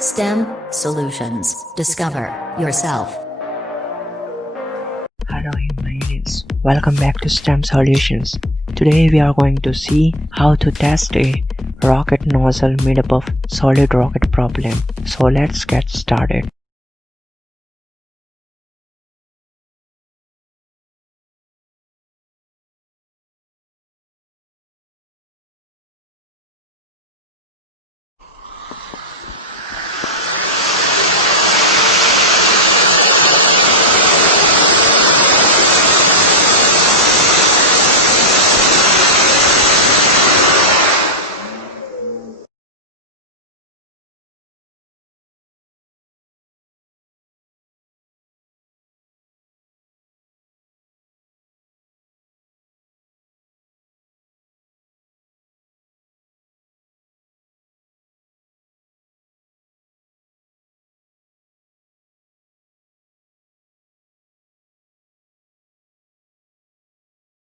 STEM Solutions. Discover yourself. Hello Humanoaliens, welcome back to STEM Solutions. Today we are going to see how to test a rocket nozzle made up of solid rocket propellant. So let's get started.